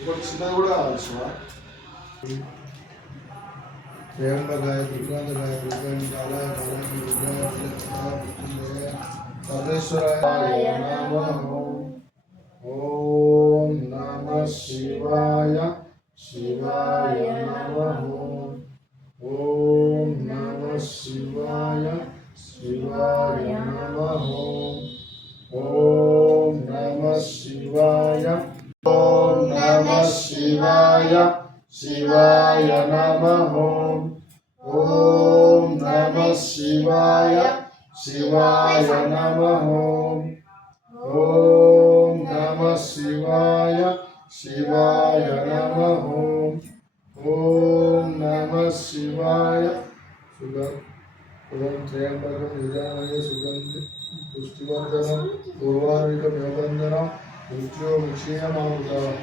ఇంకోటి చిన్నది కూడా కావాలి శివ. త్రయంబకాయ త్రికాంతకాయ త్రికంఠాలయ కాలాయ రుద్రాయ సర్వేశ్వరాయ నమః. ఓం నమః శివాయ శివాయ నమః. ఓం నమః శివాయ శివాయ నమః. ఓం నమః శివాయ. ఓం నమః శివాయ శివాయ నమః. ఓం నమః శివాయ శివాయ నమః. ఓం నమః శివాయ శివాయ నమః. ఓం నమః శివాయ. ఓం త్రయంబకం యజామహే సుగంధి పుష్టివర్ధనం పూర్వారికం యోగంధనం మృత్యోర్ముక్షీయమామృతం.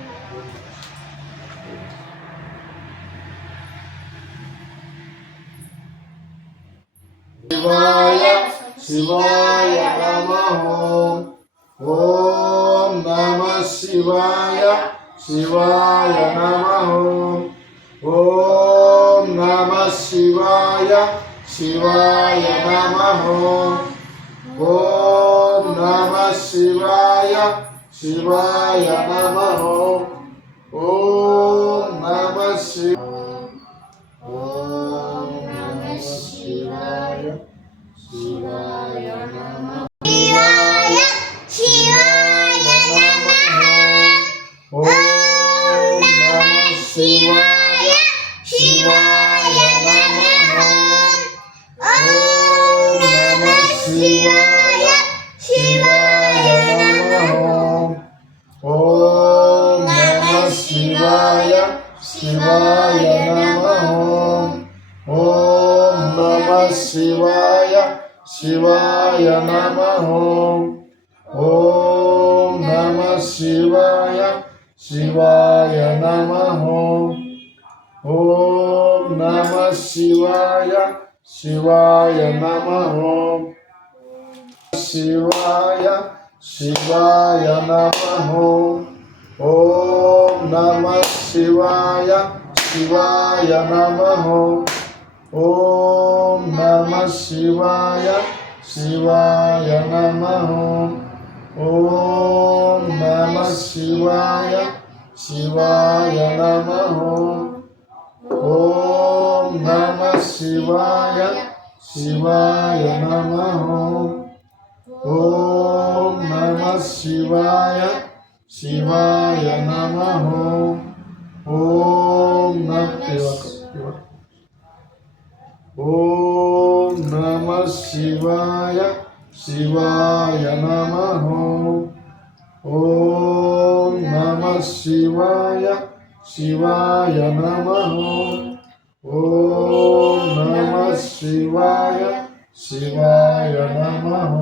శివాయ శివాయ నమః. ఓం నమః శివాయ శివాయ నమః. ఓం నమః శివాయ శివాయ నమః. ఓం నమః శివాయ శివాయ నమః. ఓం నమః శివాయ. ఓం నమః శివాయ శివాయ నమః. ఓం నమః శివాయ శివాయ నమః. ఓం నమః శివాయ శివాయ నమః. ఓం నమః శివాయ శివాయ నమః. ఓం నమః శివాయ శివాయ నమః. ఓం నమః శివాయ శివాయ నమః. ఓం నమః శివాయ శివాయ నమః. శివాయ శివాయ నమః. ఓం నమః శివాయ శివాయ నమః. ఓం నమః శివాయ శివాయ నమః. ఓం నమః శివాయ శివాయ నమః. ఓం నమః శివాయ శివాయ నమః. ఓం నమః శివాయ శివాయ నమః. ఓం నమః శివాయ శివాయ నమః. ఓం నమః శివాయ శివాయ నమః. ఓం నమః శివాయ శివాయ నమః.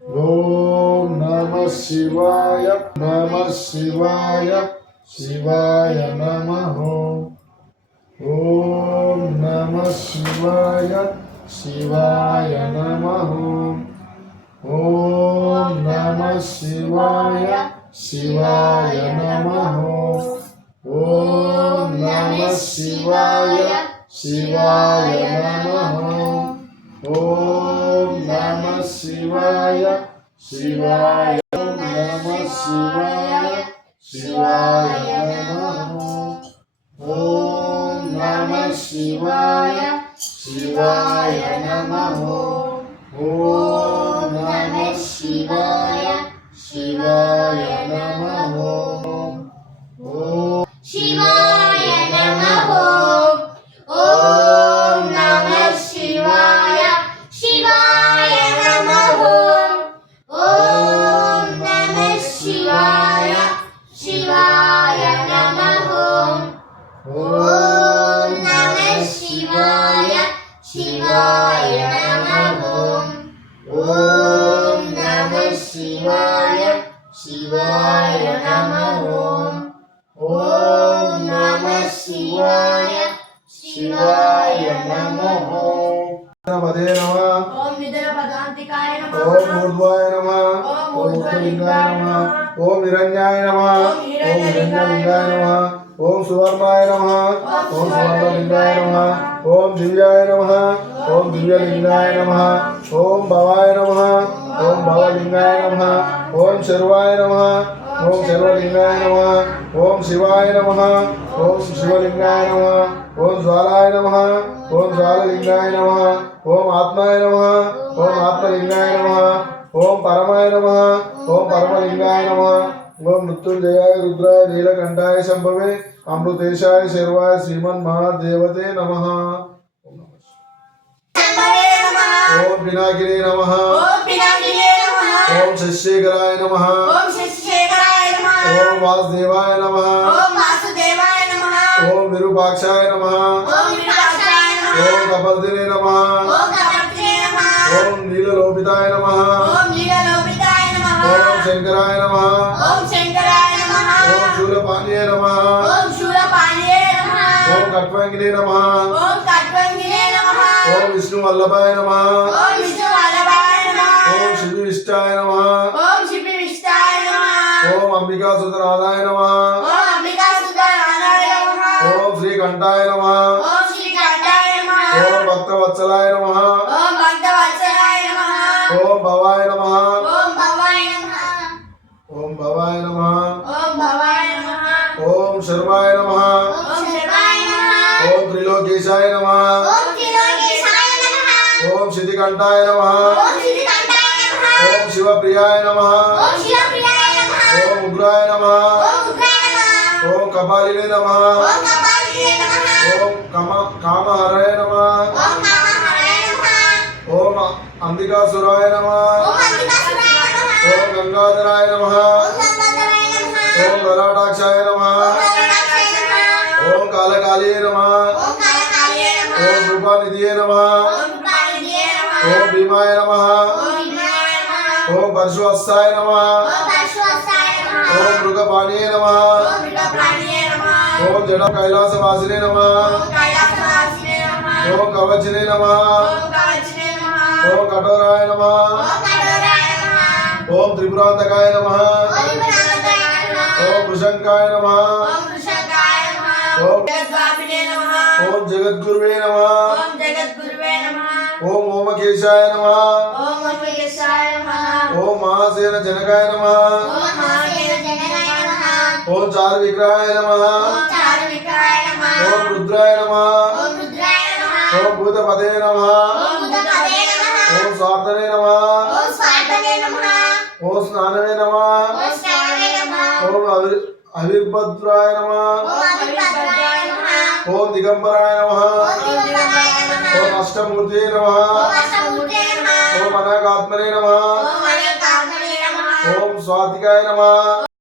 ఓం నమః శివాయ నమః శివాయ శివాయ నమః. ఓం నమః శివాయ శివాయ నమః. ఓం నమః శివాయ శివాయ నమః. ఓం నమః శివాయ శివాయ నమః. ఓం నమః శివాయ శివాయ. ఓం నమః శివాయ శివాయ నమః. ఓం నమః శివాయ శివాయ నమః. ఓం నమః శివాయ శివాయ నమః. ఓం శివాయ నమః. ఓం నమః శివాయ శివాయ నమః. ఓం నమః శివాయ శివాయ నమః. ఓం నమః శివాయ శివాయ నమః. ఓం నమః శివాయ శివాయ నమః. ఓం నమః శివాయ శివాయ నమః. పదే నమః. ఓం విద్యాపదాంతికాయ నమః. ఓం ఊర్ధ్వాయ నమః. ఓం ఉత్తలింగాయ నమః. ఓం హిరణ్యాయ నమః. हिरण्यलिंगाय नमः ओम सुवर्णाय नमः ओम सुवर्णलिंगाय नमः ओम दिव्याय नमः ओम दिव्यलिंगाय नमः ओम भवाय नमः ओम भवलिंगाय नमः ओम शर्वाय नमः ओम शर्वलिंगाय नमः ओम शिवाय नमः ओम शिवलिंगाय नमः ओम ज्वालाय नमः ओम ज्वाललिंगाय नमः ओम आत्माय नमः ओम आत्मलिंगाय नमः ओम परमाय नमः ओम परमलिंगाय नमः ओम मृत्युंजयाय रुद्राय नीलकंठाय शंभवे अमृतेशाय शर्वाय श्रीमन्महादेवते नमः ओम पिनाकिने नमः ओम शशिशेखराय नमः ओम वासुदेवाय नमः ओम विरूपाक्षाय नमः ओम कपल्दिने नमः ओम नीललोहिताय नमः ओम शंकराय नमः ओम शूलपाणिये नमः ओम कट्वांगिने नमः ओम विष्णुवल्लभाय नमः ओम शिविष्टाय नमः ओम अंबिका सुतनादाय नमः ओम श्रीकंठाय नमः ओम भक्तवत्सलाय नमः ओम भवाय नमः ओम भवाय नमः ओम शर्वाय नमः ओम त्रिलोकेशाय नमः ओम शितिकंठाय नमः ओम शिवप्रियाय नमः ओम उग्राय नमः ओम कपालिने नमः ओम कामहराय नमः ओम अंबिकासुराय नमः ओम गंगाधराय नमः ओम ललाटाक्षाय नमः ओम कालकालिये नमः ओम रूपानिधिये नमः ओम भीमाय नमः ओम परशुवत्साय नमः ओम मृगपाणिये नमः ओम जड़ कैलासवासिने नमः ओम कवचिने नमः ओम कठोराय नमः ओम त्रिपुरांतकाय नमः ओम वृषंकाय नमः ओम जगद्गुरुवे नमः ओम ओमकेशाय नमः ओम महासेन जनकाय नमः ओम चारुविग्रहाय नमः ओम रुद्राय नमः ओम भूतपदे नमः ओम स्वार्तने नमः ओम स्नानवे नमः ओम अविर्भद्राय नमः ओम दिगंबराय नमः ओम अष्टमूर्तये नमः ओम अनागात्मने नमः ओम स्वातिकाय नमः